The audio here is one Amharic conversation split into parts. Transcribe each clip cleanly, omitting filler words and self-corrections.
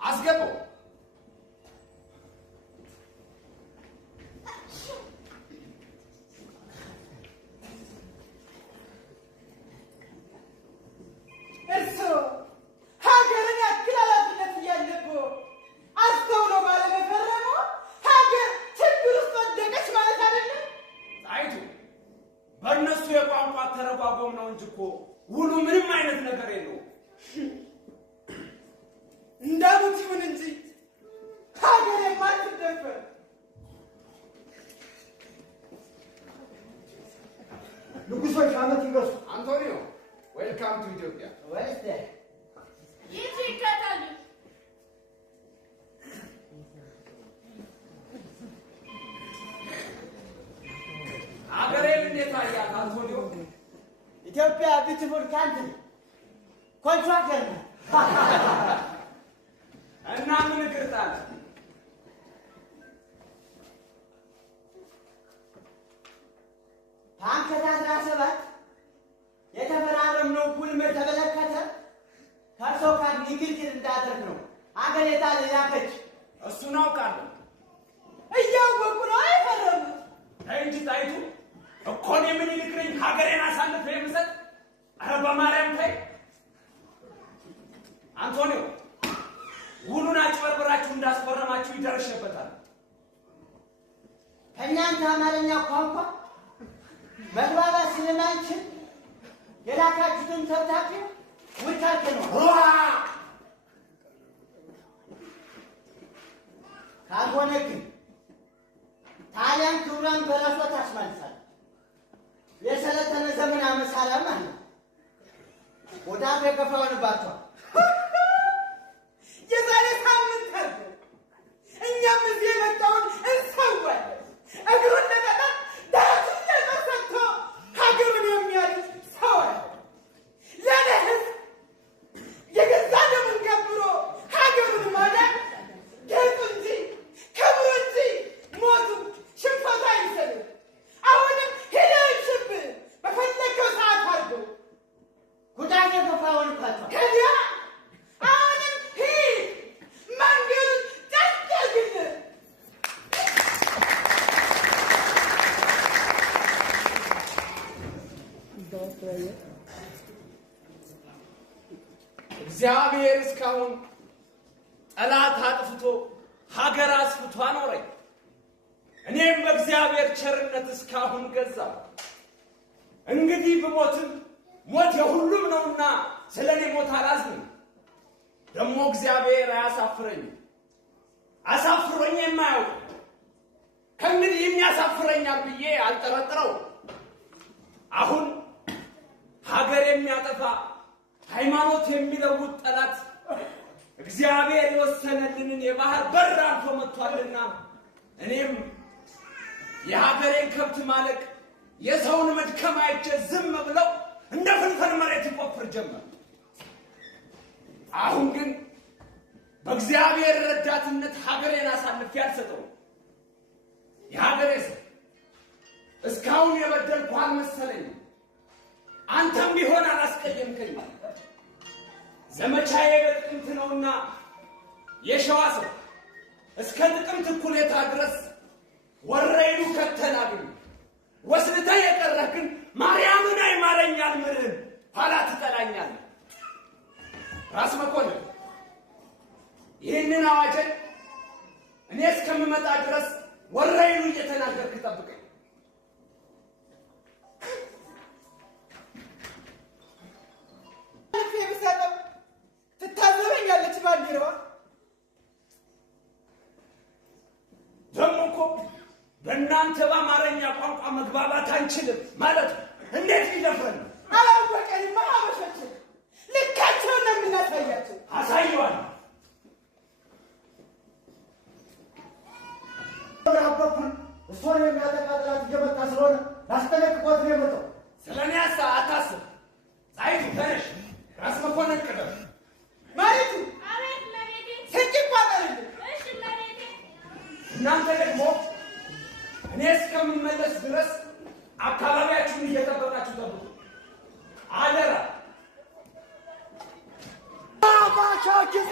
አስገባው። ተረጓጎም ነው እንጂ እኮ ውሉ ምንም አይነት ነገር የለው። እንዳሉት ይሁን እንጂ ሀገር የማትደፈር ንጉሶች ዓመት ይገሱ። አንቶኒዮ ዌልካም ቱ ኢትዮጵያ። ወይስ ይቺ ይከታሉ ሀገሬን እንዴት አያት አንቶኒዮ? ኢትዮጵያ ቢዩቲፉል ካንትሪ ኮንቾ ሀገር ነው። እና ምን ቅርጣል? ታንከታ 17 የተፈራረምነው ውል በተመለከተ ከእርሶ ጋር ንግግር እንዳደርግ ነው። ሀገር የታለ ያከች እሱን አውቃለሁ። እያወቁ ነው አይፈረሙ። ተይ እንጂ ጣይቱ እኮ እኔ ምን ይልክልኝ ሀገሬን አሳልፌ የምሰጥ? ኧረ በማርያም ተይ። አንቶኒዮ ውሉን አጭበርብራችሁ እንዳስፈረማችሁ ይደርሽበታል። ከእናንተ አማርኛ ቋንቋ መግባባት ስለማንችል የላካችሁትን ደብዳቤ ውድቅ አድርገነዋል። ካልሆነ ግን ጣሊያን ክብሯን በራሷ ታስመልሳለች። የሰለጠነ ዘመን አመሳላ ማለት ወደ አፍ የገፋውንባቸዋል። የዛሬ ሳምንት አርገ እኛም እዚህ የመጣውን እንሰዋለን። እግሩን ለቀጣ ዳቱን ለቀሰቶ ሀገሩን የሚያድስ ሰው አለ። ለኔ ህዝብ የገዛ ደሙን ገብሮ ሀገሩን ማዳን ጌጡ እንጂ ክብሩ እንጂ ሞቱ ሽንፈቱ አይሰልም። አሁንም ሄደሽብህ በፈለገው ሰዓት አድርገው ጉዳት የገፋውንባቸዋል። ከዚያ አሁንም ሂድ መንገዱን ጨርግልን። እግዚአብሔር እስካሁን ጠላት አጥፍቶ ሀገር አስፍቶ አኖረኝ። እኔም በእግዚአብሔር ቸርነት እስካሁን ገዛው። እንግዲህ ብሞትም ሞት የሁሉም ነውና ስለ እኔ ሞት አላዝንም። ደግሞ እግዚአብሔር አያሳፍረኝም። አሳፍሮኝ የማያውቅ ከእንግዲህ የሚያሳፍረኛል ብዬ አልጠረጥረው። አሁን ሀገር የሚያጠፋ ሃይማኖት የሚለውጥ ጠላት እግዚአብሔር የወሰነልንን የባህር በር አልፎ መጥቷልና እኔም የሀገሬን ከብት ማለቅ የሰውን መድከም አይቼ ዝም ብለው እንደ ፍልፈል መሬት ይቆፍር ጀመር። አሁን ግን በእግዚአብሔር ረዳትነት ሀገሬን አሳልፌ አልሰጠውም። የሀገሬ ሰው እስካሁን የበደልኩ አልመሰለኝም። አንተም ቢሆን አላስቀየምከኝ። ዘመቻዬ በጥቅምት ነውና የሸዋ ሰው እስከ ጥቅምት እኩሌታ ድረስ ወረይሉ ከተናግኝ ወስልተህ የቀረህ ግን ማርያምን አይማረኛል ምርህን ኋላ ትጠላኛለህ። ራስ መኮንን ይህንን አዋጀን እኔ እስከምመጣ ድረስ ወረይሉ እየተናገርክ ጠብቀኝ። ብሰጠው ትታዘበኛለች ባንዲራዋ። ደግሞ እኮ በእናንተ በአማርኛ ቋንቋ መግባባት አንችልም ማለት እንዴት ሊደፍረን ነው? አላወቀንም። ሀበሾችን ልካቸውን ነው የምናሳያቸው። አሳየዋለሁ። በኩል እሷን የሚያጠቃ ጠላት እየመጣ ስለሆነ ላስጠነቅቆት ነው የመጣው። ስለ እኔ አታስብ። ጣይቱ ተነሽ። ራስ መኮንን ቅደም። ማለቱ አቤት መሬቴ ስንቅ ይቋጠርልን። እሺ መሬቴ እናንተ ደግሞ እኔ እስከምመለስ ድረስ አካባቢያችሁን እየጠበቃችሁ ጠብቁ። አደራ። አባሻችን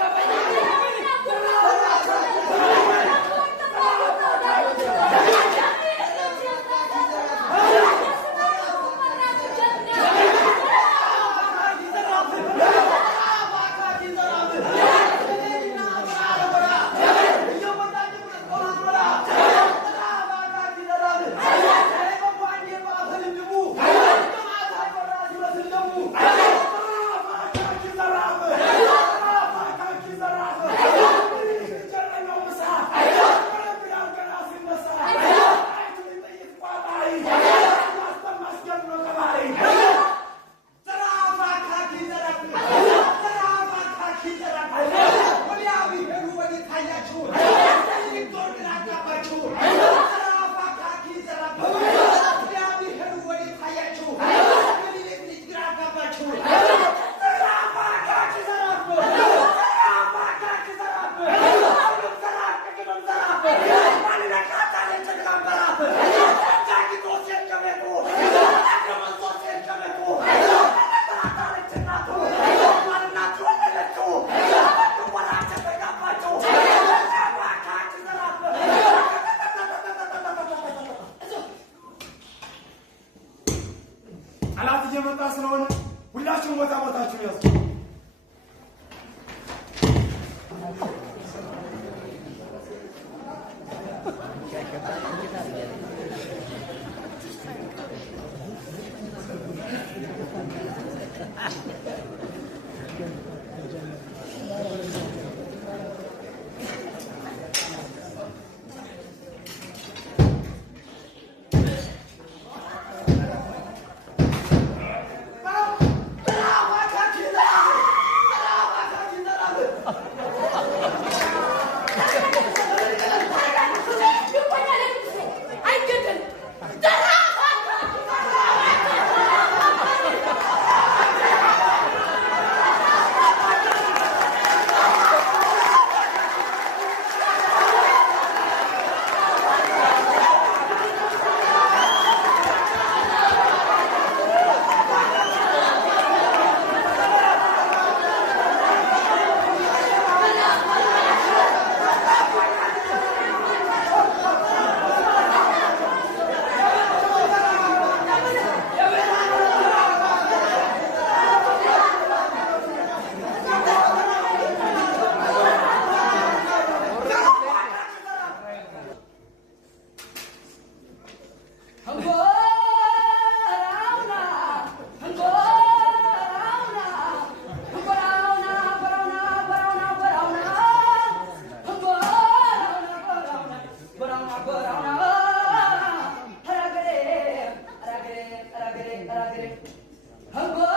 ህጎ